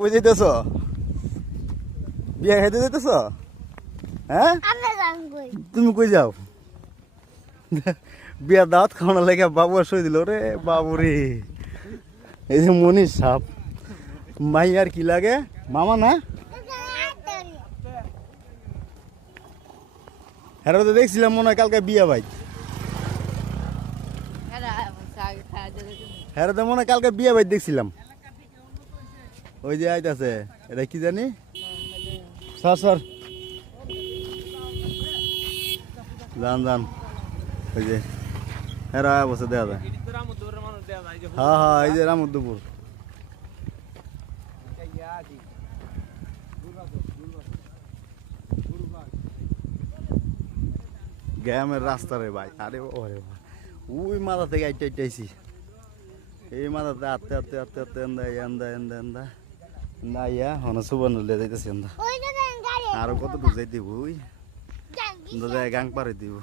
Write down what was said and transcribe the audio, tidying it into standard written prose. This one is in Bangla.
কই যাইতেছ? বিয়া খাইতে যাইতেছ? হ্যাঁ তুমি কই যাও? বিয়া দাওয়াত খাওয়ানোর লেগে বাবু সই দিল রে বাবু রে। এই যে মনির সাপ মাই আর কি লাগে মামা না? হ্যাঁ তো দেখছিলাম মনে হয় কালকে বিয়া ভাই। হ্যাঁ তো মনে হয় কালকে বিয়া ভাই দেখছিলাম। ওই যে আইতাছে এটা কি জানি স্যার স্যার জান জান ওই যে হেরা বসে দেওয়া যায়। হ্যাঁ হ্যাঁ এই যে রামুদ্দপুর গ্রামের রাস্তা রে ভাই। আরে ওরে ভাই ওই মাথা থেকে আইতে আইতেছি এই মাথাতে আটতে আটতে আটতে আটতে এন্দা এন্দা এন্দা এন্দা না ইয়া হনো সুবর্ণ লে যাইতেছি এন্দা আরো কত দূর যাইতে ওই গাং পারে দিব।